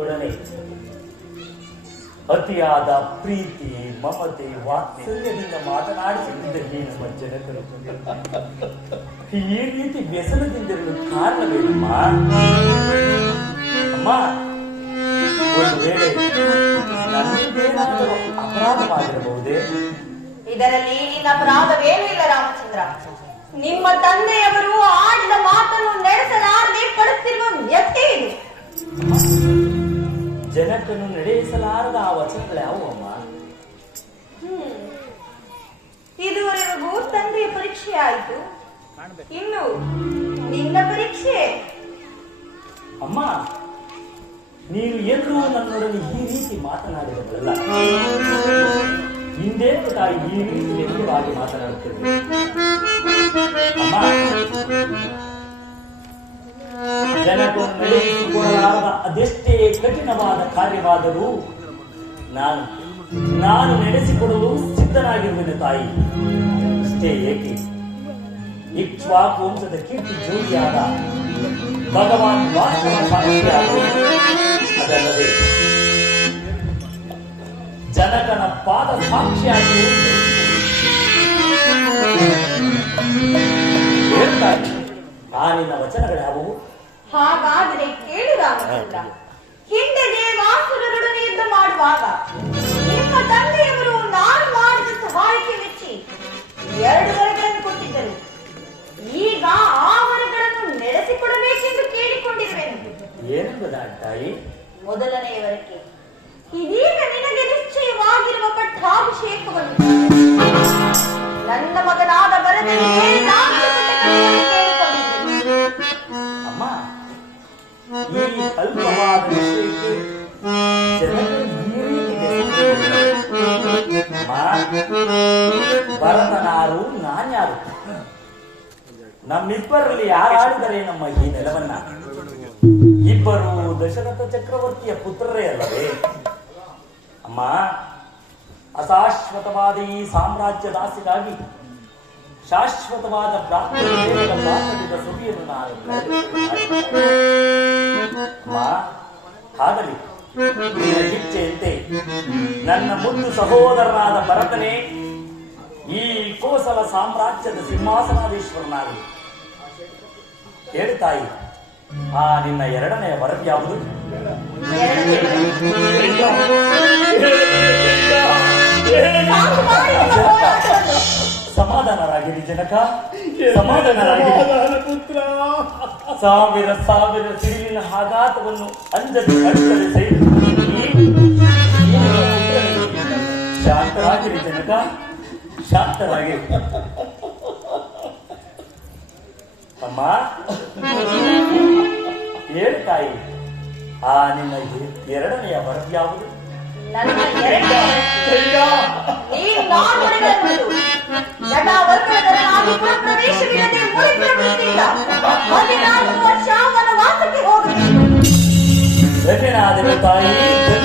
ಒಡನೆ ಅತಿಯಾದ ಪ್ರೀತಿ, ಮಮತೆ ವಾತ್ಸಲ್ಯದಿಂದ ಮಾತನಾಡಿಸುತ್ತಿದ್ದ ಈ ನಮ್ಮ ಜನಕರು. ಈ ರೀತಿ ವ್ಯಸನದಿಂದಿರಲು ಕಾರಣವೇನಮ್ಮ? ಅಮ್ಮ, ಒಂದು ವೇಳೆ ನನ್ನಿಂದೇನಾದರೂ ಅಪರಾಧವಾಗಿರಬಹುದೇ? ಇದರಲ್ಲಿ ನಿನ್ನ ಅಪರಾಧವೇನೂ ಇಲ್ಲ ರಾಮಚಂದ್ರ. ನಿಮ್ಮ ತಂದೆಯವರು ಆಡಿದ ಮಾತನ್ನು ನಡೆಸಲಾರದೆ ಪಡುತ್ತಿರುವ ಜನಕನು ನಡೆಸಲಾರದ ಆ ವಚನಗಳು ಯಾವುವಮ್ಮ ಅಮ್ಮ? ಇದುವರೆಗೂ ತಂದೆಯ ಪರೀಕ್ಷೆ ಆಯಿತು. ಇನ್ನು ನಿನ್ನ ಪರೀಕ್ಷೆ? ಅಮ್ಮ ನೀನು ಎಲ್ಲರೂ ನನ್ನೊಡನೆ ಈ ರೀತಿ ಮಾತನಾಡಿದವರಲ್ಲ ಹಿಂದೆ ತಾಯಿ ಈ ರೀತಿ ವ್ಯಕ್ತವಾಗಿ ಜನಕನ್ನು ನಡೆಸಿಕೊಳ್ಳಲಾರದ ಅದೆಷ್ಟೇ ಕಠಿಣವಾದ ಕಾರ್ಯವಾದರೂ ನಾನು ನಾನು ನಡೆಸಿಕೊಡಲು ಸಿದ್ಧನಾಗಿರುವೆನು ತಾಯಿ. ಅಷ್ಟೇ ಏಕೆ? ಇಕ್ಷ್ವಾಕು ವಂಶದ ಕೀರ್ತಿ ಜೋಡಿಯಾದ ಭಗವಾನ್ ವಾಸ್ತವ ಸಾಕ್ಷಿಯಾದರು ಅದಲ್ಲದೆ ಜನಕನ ಪಾದ ಸಾಕ್ಷಿಯಾಗಿ ಹೇಳ್ತಾರೆ ಆ ನಿನ್ನ ವಚನಗಳು ಯಾವುವು ಹಾಗಾದರೆ ಕೇಳು ರಾಮಚಂದ್ರ ಹಿಂದೆ ದೇವಾಸುರರೊಡನೆ ಯುದ್ಧ ಮಾಡುವಾಗ ನಿಮ್ಮ ತಂದೆಯವರು ನಾನು ಮಾಡಿದ ಸಹಾಯಕ್ಕೆ ಮೆಚ್ಚಿ ಎರಡು ವರಗಳನ್ನು ಕೊಟ್ಟಿದ್ದರು. ಈಗ ಆ ವರಗಳನ್ನು ನಡೆಸಿಕೊಡಬೇಕೆಂದು ಕೇಳಿಕೊಂಡಿರುವೆನು. ಏನೆಂಬುದ ತಾಯಿ? ಮೊದಲನೆಯ ವರಕ್ಕೆ ಇದೀಗ ನಿನಗೆ ನಿಶ್ಚಯವಾಗಿರುವ ಪಟ್ಟಾಭಿಷೇಕವನ್ನು. ಭರತನಾರು ನಾನ್ಯಾರು. ನಮ್ಮಿಬ್ಬರಲ್ಲಿ ಯಾರಾಡಿದರೆ ನಮ್ಮ ಈ ನೆಲವನ್ನ? ಇಬ್ಬರು ದಶರಥ ಚಕ್ರವರ್ತಿಯ ಪುತ್ರರೇ ಅಲ್ಲವೇ? ಅಮ್ಮ, ಅಶಾಶ್ವತವಾದ ಈ ಸಾಮ್ರಾಜ್ಯ ದಾಸಿಗಾಗಿ ಶಾಶ್ವತವಾದ ಪ್ರಾಪ್ತದ ಸುಖಿಯನ್ನು ನಾನು ಹಾಗಲಿ. ಇಚ್ಛೆಯಂತೆ ನನ್ನ ಮುದ್ದು ಸಹೋದರನಾದ ಭರತನೇ ಈ ಕೋಸಲ ಸಾಮ್ರಾಜ್ಯದ ಸಿಂಹಾಸನಾಧೀಶ್ವರನಾಗಲಿ. ಹೇಳು ತಾಯಿ ಆ ನಿನ್ನ ಎರಡನೆಯ ವರದಿ ಯಾವುದು? ಸಾಕು ಮಾಡಿ ನಿಮ್ಮ ಹೋರಾಟವನ್ನು. ಸಮಾಧಾನರಾಗಿರಿ ಜನಕ ಸಮಾಧಾನರಾಗಿರಿ. ಸಾವಿರ ಸಾವಿರ ಸಿಡಿಲಿನ ಆಘಾತವನ್ನು ಅಂಜದೆ ಅಡ್ಡದೆ ಸೈಡು ಶಾಂತರಾಗಿರಿ ಜನಕ ಶಾಂತರಾಗಿರಿ. ಅಮ್ಮ ಹೇಳು ತಾಯಿ. ಆ ನಿನ್ನ ಎರಡನೆಯ ವರದಿ ಯಾವುದು? ಪ್ರವೇಶವಿಲ್ಲದೆ ವನವಾಸಕ್ಕೆ ತಾಯಿ